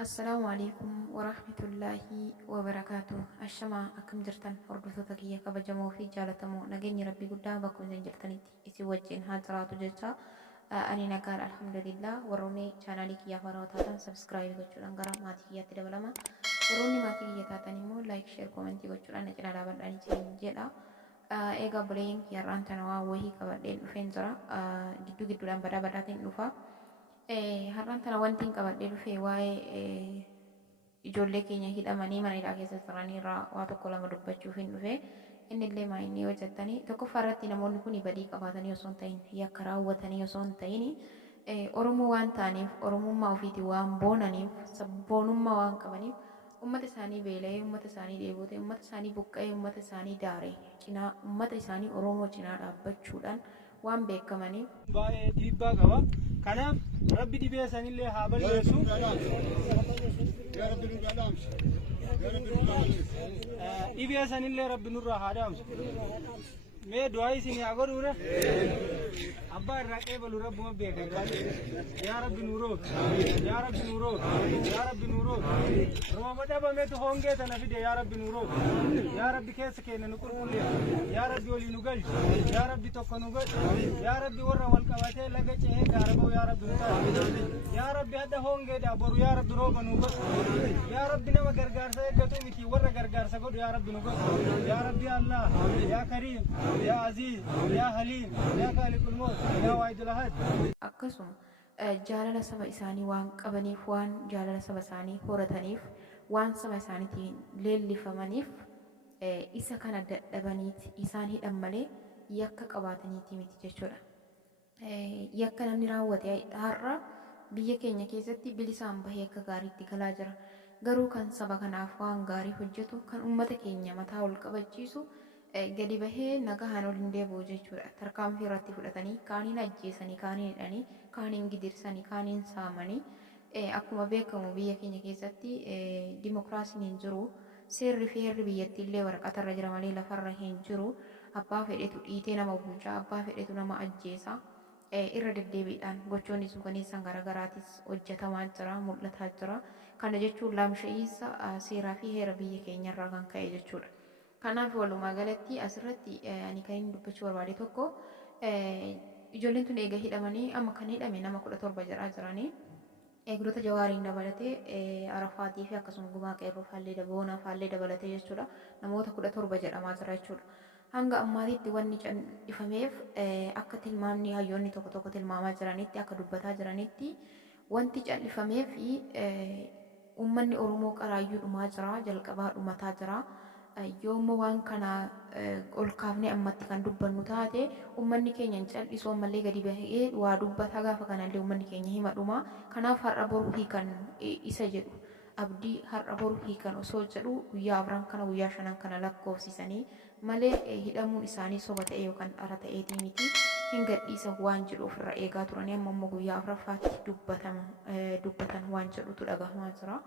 Assalamualaikum warahmatullahi wabarakatuh. Ashama akkam jirtan hordoftoota kiyya kabajamoo fi jaalatamoo nageenyi rabbii guddaa bakka isin jirtanitti isin wajjin haa jiraatu jecha ani nagaan alhamdulillah warroonni chaanaalii kiyyaaf haaraa taatan sabskiraayib gochuudhaan gara maatii kiyyaatti dabalama. Warroonni maatii kiyya taatan immoo laayik sheer koomentii gochuudhaan na cinaa dhaabadhaan isin jedha. Egaa buleen kiyyarraan tana waa wahii qabadheen dhufeen jira. Gidduudhaan badaa badaatiin dhufa. Har'aan tana wanti hin qabadhee dhufee waa'ee ijoollee keenya hidhamanii mana hidhaa keessa jiranii irraa waa tokko lama dubbachuuf hin dhufe. Inni illee maayinni yoo jettanii tokkoffaa irratti namoonni kun badii qabaatanii osoo hin ta'in yakka raawwatanii osoo hin ta'in Oromoo waan ta'aniif Oromummaa ofiitii waan boonaniif sabboonummaa waan qabaniif uummata isaanii beela'ee uummata isaanii dheebotee uummata isaanii buqqa'ee uummata isaanii daaree cinaa uummata isaanii Oromoo cinaa dhaabbachuudhaan waan beekamaniif baay'ee dhiibbaa qaba. Kanaaf rabbi dhibee sanillee haa balleessu. Dhibee sanillee rabbi nurraa haa dhaamsu. Mee du'aa isin haa godhuudha. Abbaa irraa qeebalu rabbuma beeka. Yaa rabbi nuuroo. Yaa rabbi nuuroo. Yaa rabbi nuuroo. Rooba dhabametu hongee tana fide yaa rabbi nuuroo. Yaa rabbi keessa keenya nu qulqulleessu. Yaa rabbi olii nu galchu. Yaa rabbi tokko nu godhu. Yaa rabbi warra wal qabatee laga ce'ee gaara ba'u yaa rabbi nu taasisu. Yaa rabbi hadda hongeedhaa boru yaa rabbi rooba nu godhu. Yaa rabbi nama gargaarsa eeggatu miti warra gargaarsa godhu yaa rabbi nu godhu. Yaa rabbi Allah. Yaa Kariim. يا عزيز يا حليم يا خالق الموت يا واحد الأحد. akkasuma jaalala saba isaanii waan qabaniif waan jaalala saba isaanii horataniif waan saba isaaniitiin leellifamaniif isa kana dadhabaniiti isaan hidhan malee yakka qabaataniiti miti jechuudha. Yakka namni raawwate har'a biyya keenya keessatti bilisaan bahee akka gaariitti galaa jira. Garuu kan saba kanaaf waan gaarii hojjetu kan uummata keenya mataa ol qabachiisu gadi bahee nagahaan ol hin deebi'u jechuudha. Tarkaanfii irratti fudhatanii kaaniin ajjeesanii kaaniin hidhanii kaaniin gidirsanii kaaniin saamanii akkuma beekamu biyya keenya keessatti dimokiraasiin hin jiru. Seerri fi heerri biyyattii illee waraqatarra jira malee lafarra hin jiru. Abbaa fedhetu dhiitee nama bulchaa abbaa fedhetu nama ajjeesa. Irra deddeebiidhaan gochoonni suukaneessan garaagaraatis hojjetamaa jira mul'ataa jira. Kana jechuun laamsha'iinsa seeraa fi heera biyya keenyarraa kan ka'e jechuudha. Kanaaf walumaa galatti asirratti ani kan inni dubbachuu barbaade tokko ijoolleen tun eega hidhamanii amma kan hidhame nama 17 jiranii eegdota jawaariin dabalatee Arafaatii fi akkasuma gumaa qeerroo faallee daboonaa faallee dabalatee jechuudha namoota 17 jedhamaa jira jechuudha. Hanga ammaatitti wanni ifameef akka tilmaamni hayyoonni tokko tokko tilmaamaa jiranitti akka dubbataa jiranitti wanti callifameef uummanni Oromoo qaraayyuu dhumaa jira jalqabaa dhumataa jira. Yoommoo waan kana ol kaafnee ammatti kan dubbannu taate uummanni keenya hin cal'isoo malee gadi bahee waa dubbata gaafa kanallee uummanni keenya hima dhuma. Kanaaf har'a boru hiikan isa jedhu abdii har'a boru hiikan osoo jedhu guyyaa afran kana guyyaa shanan kana lakkoofsisanii malee hidhamuun isaanii soba ta'e yookaan dhara ta'eetii miti hin gadhiisa waan jedhu ofirra eegaa turanii amma immoo guyyaa afraffaatti dubbatan waan jedhutu dhagahamaa jira.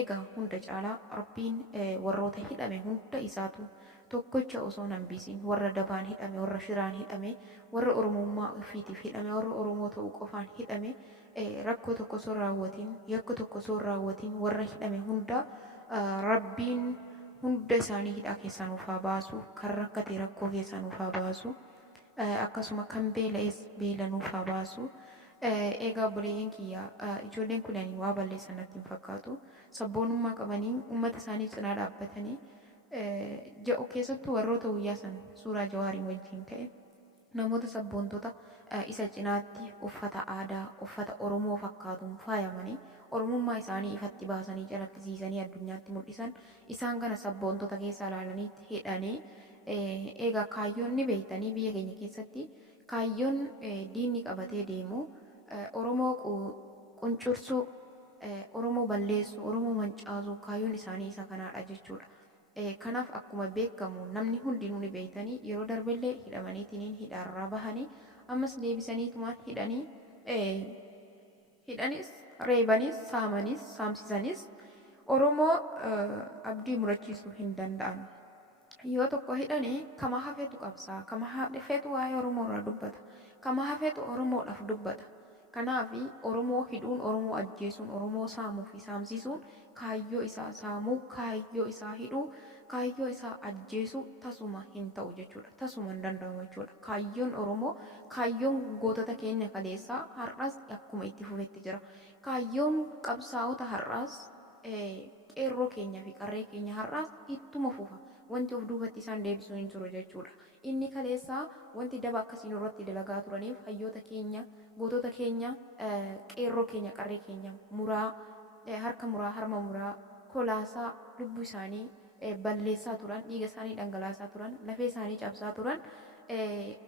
Egaa hunda caalaa rabbiin warroota hidhame hunda isaatu tokkocha osoo hin hambisiin warra dabaan hidhame warra shiraan hidhame warra oromummaa ofiitiif hidhame warra oromoo ta'uu qofaan hidhame rakkoo tokko osoo raawwatiin yakka tokko osoo raawwatiin warra hidhame hunda rabbiin hunda isaanii hidhaa keessaa nuuf haa baasu kan rakkate rakkoo keessaa nuuf haa baasu akkasuma kan beela'es beela nuuf haa baasu. Egaa buleen kiyya ijoolleen kunanii waa balleessan natti hin fakkaatu sabboonummaa qabanii uummata isaanii cinaa dhaabbatanii ja'u keessattuu warroota guyyaa san suuraa jawaariin wajjin ka'e namoota sabboontota isa cinaatti uffata aadaa uffata Oromoo fakkaatuun faayamanii Oromummaa isaanii ifatti baasanii calaqqisiisanii addunyaatti mul'isan isaan kana sabboontota keessaa ilaalaniitti hidhanii egaa kaayyoon ni beektanii biyya keenya keessatti kaayyoon diinni qabatee deemu Oromoo quncursuu Oromoo balleessu Oromoo mancaasuu kaayyoon isaanii isa kanaadha jechuudha. Kanaaf akkuma beekamu namni hundinuu ni beektanii yeroo darbellee hidhamaniitiin hidhaarraa bahanii ammas deebisaniitumaan hidhanis reebanis saamanis saamsisanis Oromoo abdii murachiisuu hin danda'an. Yoo tokko hidhanii kama hafeetu qabsaa kama hafeetu waa'ee Oromoo irraa dubbata kama hafeetu Oromoodhaaf dubbata. Kanaafi Oromoo hidhuun, Oromoo ajjeesuun, Oromoo saamuu fi saamsisuun kaayyoo isaa saamuu, kaayyoo isaa hidhuu, kaayyoo isaa ajjeesuu tasuma hin ta'u jechuudha. Tasuma hin danda'amu jechuudha. Kaayyoon Oromoo, kaayyoon gootota keenya kaleessaa har'as akkuma itti fufetti jira. Kaayyoon qabsaa'ota har'as qeerroo keenya fi qarree keenya har'as ittuma fufa. Wanti of duubatti isaan deebisuu hin jiru jechuudha. Inni kaleessaa wanti daba akkasiin irratti dalagaa turaniif hayyoota keenya, gootota keenya, qeerroo keenya, qarree keenya muraa, harka muraa, harma muraa, kolaasaa lubbuu isaanii balleessaa turan, dhiiga isaanii dhangalaasaa turan, lafee isaanii cabsaa turan,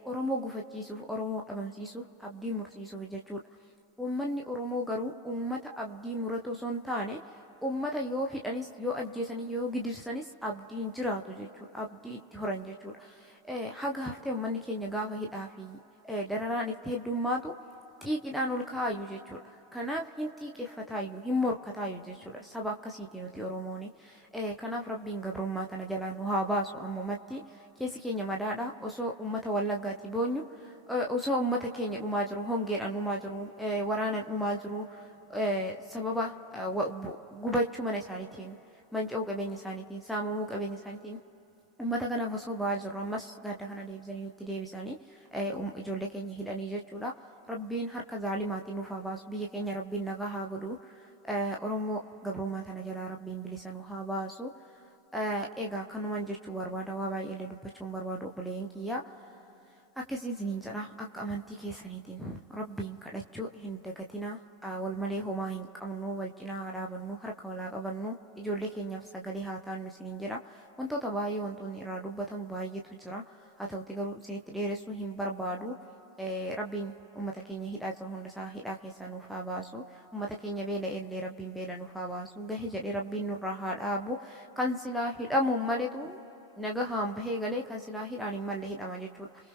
Oromoo gufachiisuuf, Oromoo dhabamsiisuuf, abdii mursiisuuf jechuudha. Uummanni Oromoo garuu uummata abdii muratu osoo hin taane ummata yoo hidhanis, yoo ajjeesanii, yoo gidirsanis abdiin jiraatu jechuudha. Abdii itti horan jechuudha. Haga haftee uummanni keenya gaafa hidhaa fi dararaan itti heddummaatu xiiqiidhaan ol kaa'ayu jechuudha. Kanaaf hin xiiqeffataayyuu, hin morkataayyuu jechuudha. Saba akkasiiti nuti Oromooni. Kanaaf Rabbiin gabrummaa tana jalaa nu haa baasu ammumatti. Keessi keenya madaadha. Osoo uummata Wallaggaatti boonyu, osoo uummata keenya dhumaa jiru, hongeedhaan dhumaa jiru, waraanaan dhumaa jiru, sababa gubachuu mana isaaniitiin, manca'uu qabeenya isaaniitiin, saamamuu qabeenya isaaniitiin uummata kanaaf osoo ba'aa jirru ammas gadda kana deebisanii nutti deebisanii ijoollee keenya hidhanii jechuudha. Rabbiin harka zaalimaatiin nuuf haa baasu, biyya keenya Rabbiin nagaa haa godhu, Oromoo gabrummaa tana jalaa Rabbiin bilisa nu haa baasu. Egaa kanumaan jechuu barbaada, waa baay'ee dubbachuun barbaadu obboleeyyan kiyyaa. Akkasiin isiniin jedha, akka amantii keessaniitiin Rabbiin kadhachuu hin dagatina, wal malee homaa hin qabnu, wal cinaa haa dhaabannu, harka walaa qabannu, ijoollee keenyaaf sagalee haa taanu isiniin jedha. Wantoota baay'ee wantoonni irraa dubbatamu baay'eetu jira. Haa ta'uti garuu isinitti dheeressuu hin barbaadu. Rabbiin uummata keenya hidhaa jiru hundasaa hidhaa keessaa nuuf haa baasu. Uummata keenya beela illee Rabbiin beela nuuf haa baasu. Gahe jedhee Rabbiin nurraa haa dhaabu. Kan silaa hidhamu maletu nagahaan bahee galee kan silaa hidhaan hin malle hidhama jechuudha.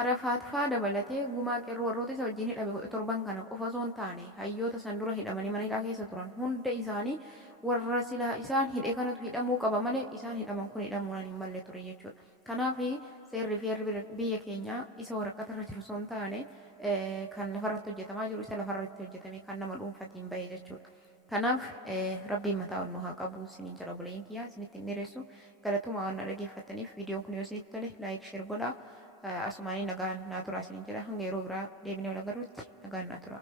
Arafaat faa dabalatee gumaa qeerroo warroota isa wajjin hidhame torban kana qofa osoo hin taane hayyoota san dura hidhamanii mana hidhaa keessa turan hunda isaanii warra silaa isaan hidhe kanatu hidhamuu qaba malee isaan hidhaman kun hidhamuudhaan hin malle ture jechuudha. Kanaaf seerri fi heerri biyya keenyaa isa waraqatarra jiru osoo hin taane kan lafarratti hojjetamaa jiru isa lafarratti hojjetame kan nama dhuunfatiin bahe jechuudha. Kanaaf Rabbiin mataa ol nu haa qabu isiniin jala obboleeyyan kiyyaa isinitti hin dheeressu galatuma waan na dhaggeeffattaniif viidiyoon kun yoo isinitti tole laayik sheer godhaa. Asumaanii nagaan naa turaa isiniin jedha hanga yeroo biraa deebinee wal agarruutti nagaan naa turaa.